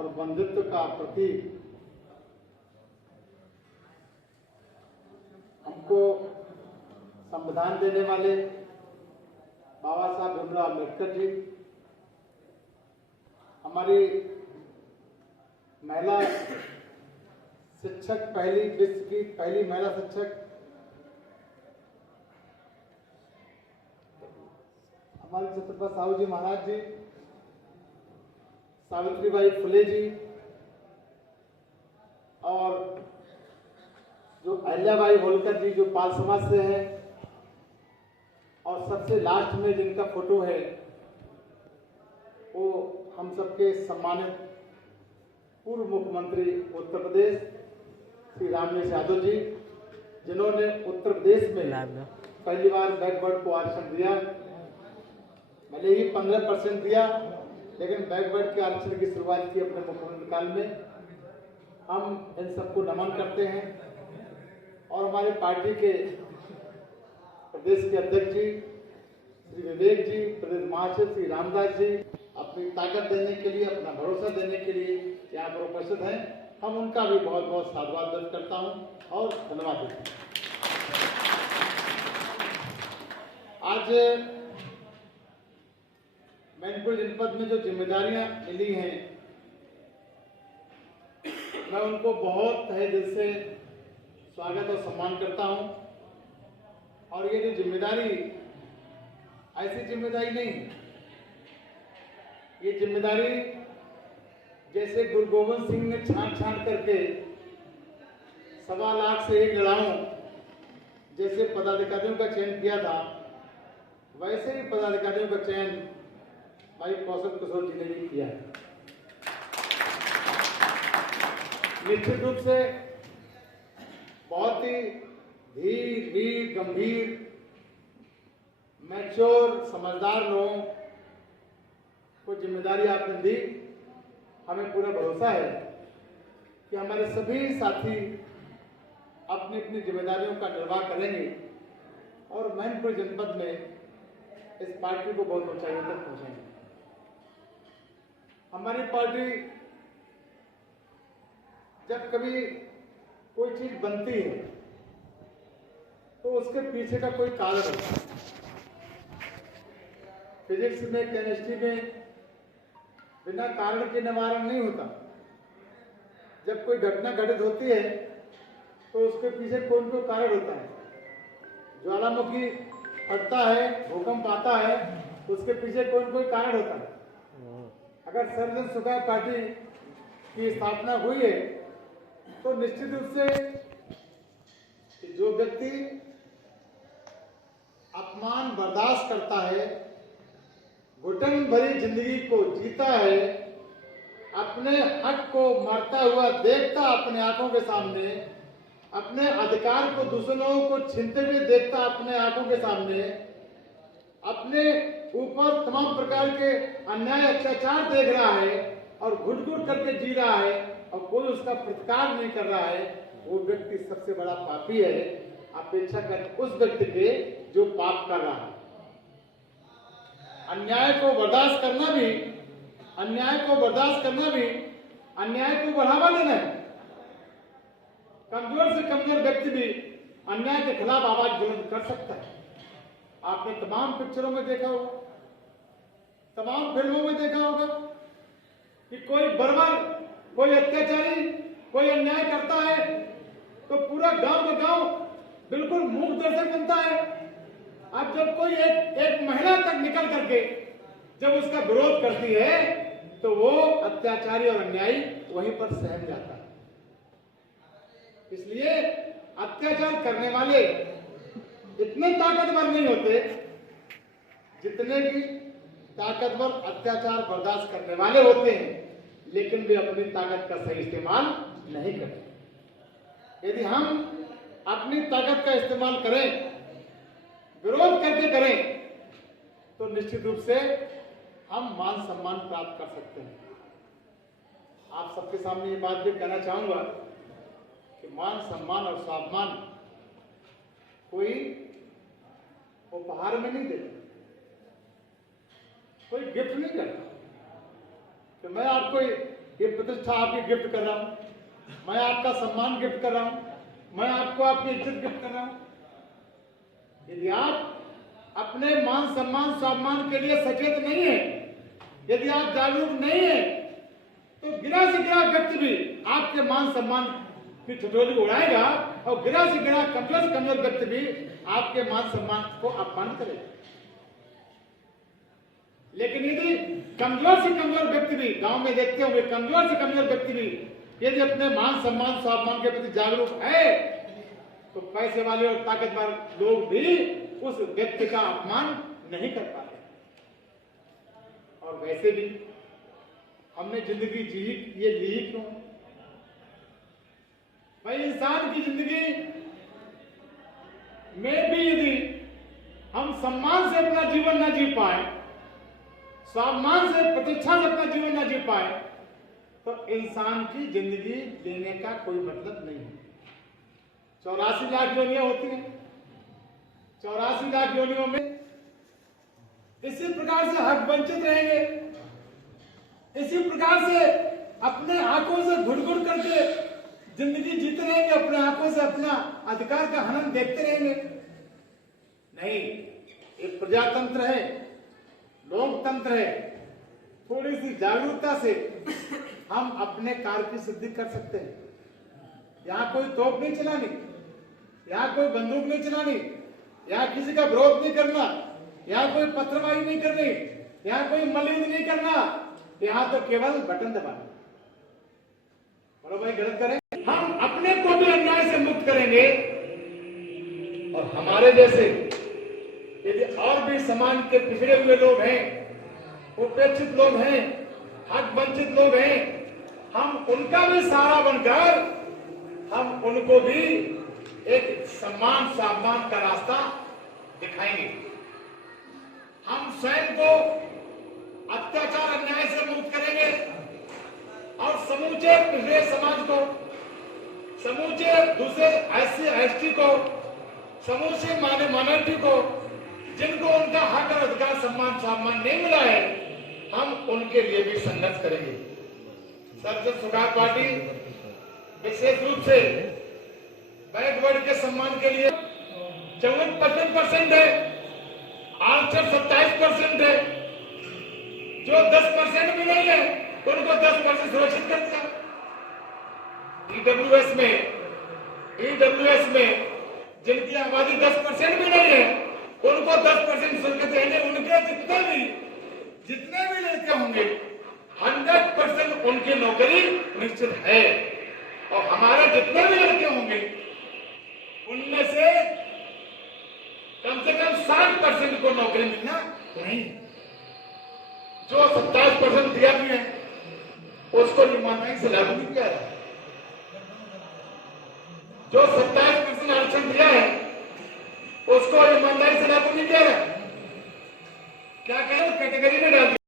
और बंधुत्व का प्रतीक हमको संविधान देने वाले बाबा साहब भीमराव अम्बेडकर जी, हमारी महिला शिक्षक, विश्व की पहली महिला शिक्षक हमारे छत्रपति साहू जी महाराज जी, सावित्रीबाई फुले जी, और जो अहिल्याबाई होलकर जी जो पाल समाज से है, और सबसे लास्ट में जिनका फोटो है वो हम सबके सम्मानित पूर्व मुख्यमंत्री उत्तर प्रदेश श्री रामनिवास यादव जी, जिन्होंने उत्तर प्रदेश में पहली बार बैकवर्ड को आरक्षण दिया। भले ही 15% दिया, लेकिन बैकवर्ड के आरक्षण की शुरुआत की अपने मुख्यमंत्री काल में। हम इन सबको नमन करते हैं और हमारी पार्टी के प्रदेश के अध्यक्ष जी श्री विवेक जी, प्रदेश महासचिव श्री रामदास जी अपनी ताकत देने के लिए, अपना भरोसा देने के लिए यहाँ पर उपस्थित हैं। हम उनका भी बहुत बहुत साधुवाद व्यक्त करता हूँ और धन्यवाद देता हूँ। आज मैनपुर जनपद में जो जिम्मेदारियां मिली हैं, मैं उनको बहुत तहे दिल से स्वागत और सम्मान करता हूं। और ये जो जिम्मेदारी ऐसी जिम्मेदारी नहीं है, ये जिम्मेदारी जैसे गुरु गोविंद सिंह ने छांट छांट करके 1.25 लाख से 1 लड़ाऊं जैसे पदाधिकारियों का चयन किया था, वैसे ही पदाधिकारियों का चयन भाई कौशल किशोर जी ने भी किया है। निश्चित रूप से बहुत ही धीर, वीर, गंभीर, मैच्योर, समझदार लोगों को जिम्मेदारी आपने दी। हमें पूरा भरोसा है कि हमारे सभी साथी अपनी अपनी जिम्मेदारियों का निर्वाह करेंगे और मैनपुर जनपद में इस पार्टी को बहुत ऊंचाइयों तक पहुंचाएंगे। हमारी पार्टी जब कभी कोई चीज बनती है तो उसके पीछे का कोई कारण होता है। फिजिक्स में, केमिस्ट्री में बिना कारण के निवारण नहीं होता। जब कोई घटना घटित होती है तो उसके पीछे कोई न कोई कारण होता है। ज्वालामुखी फटता है, भूकंप आता है, तो उसके पीछे कोई न कोई कारण होता है। अगर सर्वजन सुखाय पार्टी की स्थापना हुई है तो निश्चित रूप से जो व्यक्ति अपमान बर्दाश्त करता है, घुटन भरी जिंदगी को जीता है, अपने हक को मरता हुआ देखता अपने आंखों के सामने, अपने अधिकार को दूसरों को छीनते हुए देखता अपने आंखों के सामने, अपने ऊपर तमाम प्रकार के अन्याय अत्याचार देख रहा है और घुट घुट करके जी रहा है और कोई उसका प्रतिकार नहीं कर रहा है, वो व्यक्ति सबसे बड़ा पापी है, अपेक्षा कर उस व्यक्ति के जो पाप कर रहा है। अन्याय को बर्दाश्त करना भी, अन्याय को बढ़ावा देना है। कमजोर से कमजोर व्यक्ति भी अन्याय के खिलाफ आवाज बुलंद कर सकता है। आपने तमाम पिक्चरों में देखा होगा, तमाम फिल्मों में देखा होगा कि कोई बर्बर, कोई अत्याचारी, कोई अन्याय करता है तो पूरा गांव का गांव बिल्कुल मूक दर्शक बनता है। अब जब कोई एक महिला तक निकल करके जब उसका विरोध करती है तो वो अत्याचारी और अन्यायी वहीं पर सहम जाता है। इसलिए अत्याचार करने वाले इतने ताकतवर नहीं होते जितने की ताकतवर अत्याचार बर्दाश्त करने वाले होते हैं, लेकिन वे अपनी ताकत का सही इस्तेमाल नहीं करते। यदि हम अपनी ताकत का इस्तेमाल करें, विरोध करके करें, तो निश्चित रूप से हम मान सम्मान प्राप्त कर सकते हैं। आप सबके सामने ये बात भी कहना चाहूंगा कि मान सम्मान और स्वाभिमान कोई उपहार में नहीं देता, कोई गिफ्ट नहीं करता कि मैं आपको ये प्रतिष्ठा आपकी गिफ्ट कर रहा हूं, मैं आपका सम्मान गिफ्ट कर रहा हूं, मैं आपको आपकी इज्जत गिफ्ट कर रहा हूं। यदि आप अपने मान सम्मान स्वाभिमान के लिए सचेत नहीं है, यदि आप जागरूक नहीं है, तो गिरा से गिरा व्यक्ति भी आपके मान सम्मान की ठिठोली उड़ाएगा और गिरा से गिरा कमजोर से कमजोर व्यक्ति भी आपके मान सम्मान को अपमान करेगा। लेकिन यदि कमजोर से कमजोर व्यक्ति भी, गांव में देखते होंगे, कमजोर से कमजोर व्यक्ति भी यदि अपने मान सम्मान स्वाभिमान के प्रति जागरूक है, तो पैसे वाले और ताकतवर लोग भी उस व्यक्ति का अपमान नहीं कर पाते। और वैसे भी हमने जिंदगी जी ये ली क्यों? भाई इंसान की जिंदगी में भी यदि हम सम्मान से अपना जीवन न जी पाए, स्वाभिमान से प्रतिष्ठा से अपना जीवन न जी पाए, तो इंसान की जिंदगी लेने का कोई मतलब नहीं है। 84 लाख योनियां होती हैं, 84 लाख योनियों में इसी प्रकार से हक वंचित रहेंगे, इसी प्रकार से अपने आंखों से घुट-घुट करके जिंदगी जीते रहेंगे, अपने आंखों से अपना अधिकार का हनन देखते रहेंगे। नहीं, एक प्रजातंत्र है, लोकतंत्र है, थोड़ी सी जागरूकता से हम अपने कार्य की सिद्धि कर सकते हैं। यहाँ कोई तोप नहीं चलानी, यहाँ कोई बंदूक नहीं चलानी, यहाँ किसी का विरोध नहीं करना, यहाँ कोई पथरबाजी नहीं करनी, यहाँ कोई मल्लयुद्ध नहीं करना, यहाँ तो केवल बटन दबाना। बोलो भाई गलत करें, हम अपने को भी अन्याय से मुक्त करेंगे और हमारे जैसे यदि और भी समाज के पिछड़े हुए लोग हैं, उपेक्षित लोग हैं, हक वंचित लोग हैं, हम उनका भी सहारा बनकर हम उनको भी एक सम्मान स्वाभिमान का रास्ता दिखाएंगे। हम स्वयं को अत्याचार अन्याय से मुक्त करेंगे और समूचे पिछड़े समाज को, समूचे दूसरे एससी एसटी को, समूचे माइनॉरिटी को, जिनको उनका हक और अधिकार सम्मान स्वाभिमान नहीं मिला है, हम उनके लिए भी संघर्ष करेंगे। सर्वजन सुखार पार्टी विशेष रूप से बैकवर्ड के सम्मान के लिए 54% है, आरक्षण 27% है, जो 10% भी नहीं है उनको 10% सुरक्षित कर दिया। ईडब्ल्यूएस में जिनकी आबादी 10% भी नहीं है उनको 10% सुरक्षित देंगे। उनके जितने भी लड़के होंगे 100% उनकी नौकरी निश्चित है और हमारे जितने भी लड़के होंगे उनमें से कम 60% को नौकरी मिलना नहीं। जो 27% दिया भी है उसको ईमानदारी से लागू नहीं किया है। जो 27% आरक्षण दिया है उसको ईमानदारी से लागू नहीं किया है। क्या कहें, कैटेगरी में डाल